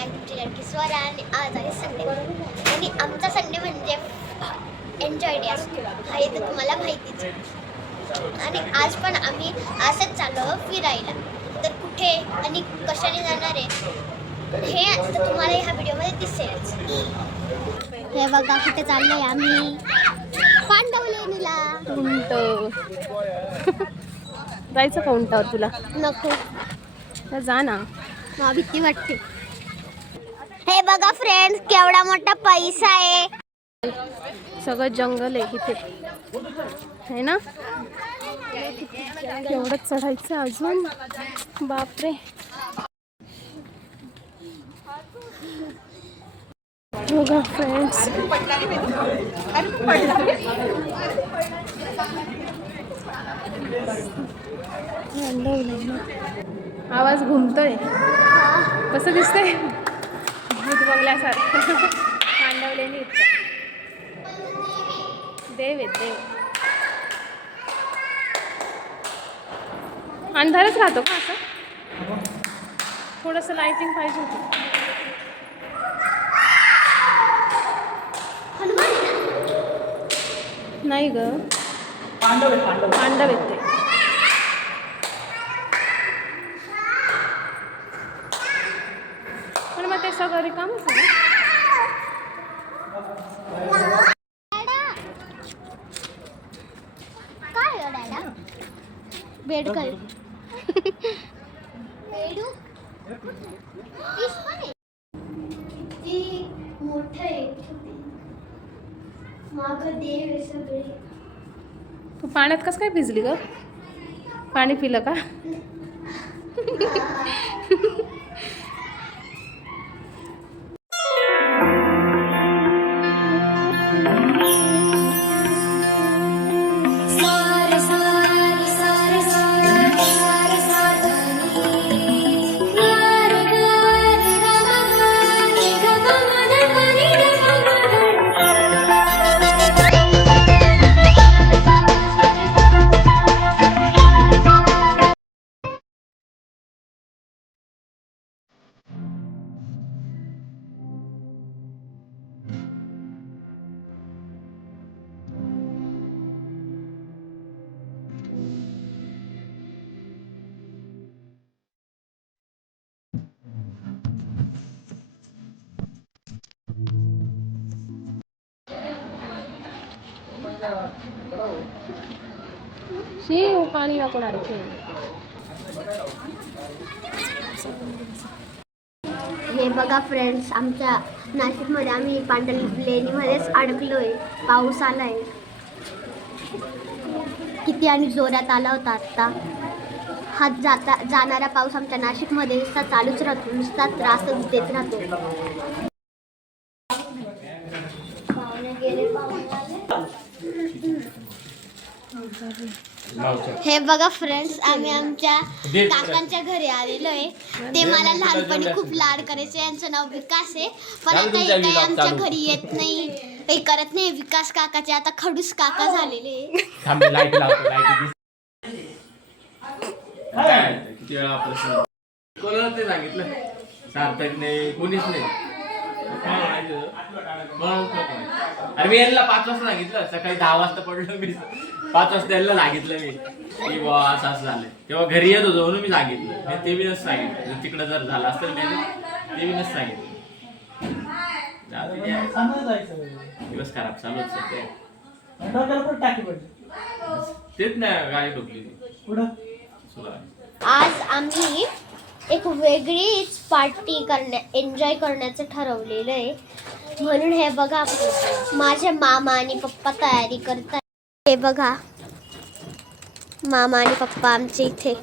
आहे तुमची लडकी स्वरा आणि आज आहे संडे. आणि आमचा संडे म्हणजे एन्जॉय डे असतो. हा तर तुम्हाला माहितीच आहे. आणि आज पण आम्ही असंच चाललो फिरायला. तर कुठे आणि कशाने जाणार आहे हे आता तुम्हाला ह्या व्हिडिओमध्ये दिसेलच. हे बघा कुठे चाललोय आम्ही. पांडवलेनीला उंट जायचं का उंटावर तुला? नको. जा ना. मला भीती वाटते. हे बघा फ्रेंड्स केवढा मोठा पैसा आहे. सगळं जंगल आहे इथे. है ना? एवढं चढायचं अजून? बापरे. बघा फ्रेंड्स आवाज घुमतोय. कसं दिसतंय? भूत बंगल्यासारखं पांडवलेनी इतकं. देव आहेत देव. अंधारच राहतो का असं? थोडंसं लाइटिंग पाहिजे होती. नाही ग. पांडव आहेत ते. पण मग ते सगळं रिकामच आहे ना. काय एवढ्याला बेड कर. बेडू? तीस पण आहे किती मोठं आहे माग देव आहे सगळे. तू पाण्यात कसं काय भिजली ग? पाणी पिलं का? शिव पाणी नको डायरेक्ट हे बघा फ्रेंड्स आमच्या नाशिकमध्ये आम्ही पांडल लेणीमध्येच अडकलोय. पाऊस आलाय. किती आणि जोरात आला होता आत्ता. हा जाता जाणारा पाऊस आमच्या नाशिकमध्ये नुसता चालूच राहतो नुसता त्रासच देत राहतो. पाहुणे गेले, पाहुणे हे बघा फ्रेंड्स आम्ही आमच्या काकांच्या घरी आलेलो आहे. ते मला लहानपणी खूप लाड करायचे यांचं नाव विकास आहे. पण आता हे काही आमच्या घरी येत नाही काही करत नाही. विकास काकाचे आता खडूस काका झालेले आहे. थांब लाइट लावतो लाइट काय? किती वेळा प्रश्न कोणाला ते सांगितलं? सार्थक नाही कोणीच नाही. अरे मी यांना पाच वाजता सांगितलं. सकाळी दहा वाजता पडलो मी. पाच वाजता यांना सांगितलं मी. की बुवा असं असं झालं तेव्हा घरी येत होतो म्हणून मी सांगितलं. मी ते बी नसं सांगितलं. तिकडं जर झालं असतं मी ते बी नसं सांगितलं. दिवस खराब चालूच. तेच नाही गाडी ठोकली. आज आम्ही एक वेगळीच पार्टी करण्या एन्जॉय करण्याचं ठरवलेलं आहे. म्हणून हे बघा मामा आणि पप्पा तयारी करतात हे बघा, मामा आणि पप्पा आमच्या इथे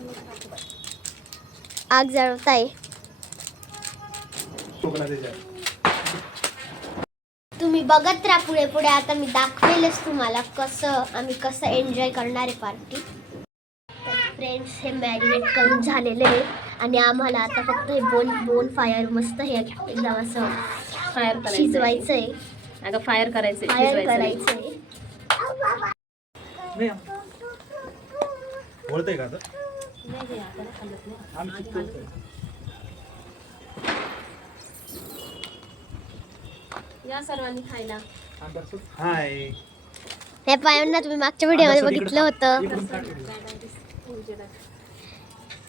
आग जळवताय तुम्ही बघत राहा पुढे पुढे, आता मी दाखवेलच तुम्हाला कसं, आम्ही कसं एन्जॉय करणार आहे पार्टी फ्रेंड्स हे मॅरिनेट करून झालेले आहे. आणि आम्हाला आता फक्त हे बोन बोन फायर मस्त हे एकदम असं फायर करायचं शिजवायचं आहे अगं फायर करायचं फायर करायचं आहे बोलतंय का आता. या सर्वांनी खायला. हाय. हे पायांना तुम्ही मागच्या व्हिडिओमध्ये बघितलं होतं.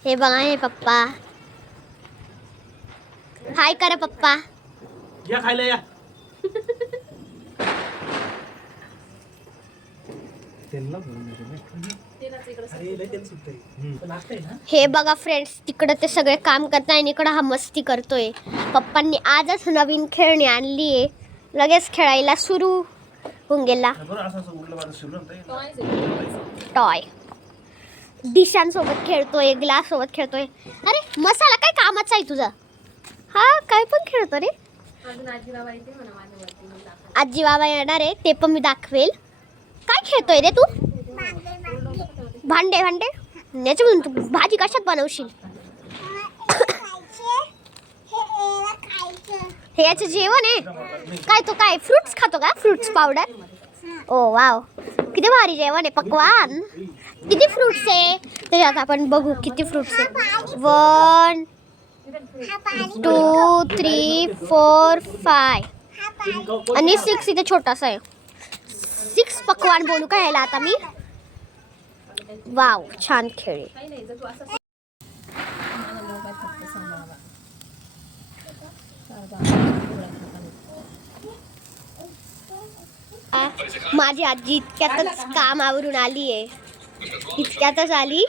हे बघा हे पप्पा. हाय करा पप्पा. या खायला या. हे बघा फ्रेंड्स तिकडं ते सगळे काम करताय आणि इकडं हा मस्ती करतोय. पप्पांनी आजच नवीन खेळणी आणली आहे लगेच खेळायला सुरू होऊन गेला. टॉय डिशांसोबत खेळतोय ग्लाससोबत खेळतोय. अरे मसाला काय कामाचा आहे तुझा? हा काय पण खेळतो रे. आजी बाबा आजी बाबा येणार आहे ते पण मी दाखवेल. काय खेळतोय रे तू? भांडे भांडे? याच्यामधून तू भाजी कशात बनवशील? हे याचं जेवण आहे? काय तो काय फ्रुट्स खातो का? Fruits powder oh wow. किती भारी जेवण आहे पकवान. किती फ्रुट्स आहे? त्याच्यात आपण बघू किती फ्रुट्स आहे. One two three four five आणि सिक्स इथे छोटासा आहे. सिक्स पकवान बोलू का ह्याला आता मी? वाव छान खेळ माझा आजी इतक्यातच काम आवरून आली आहे इतक्यातच आली.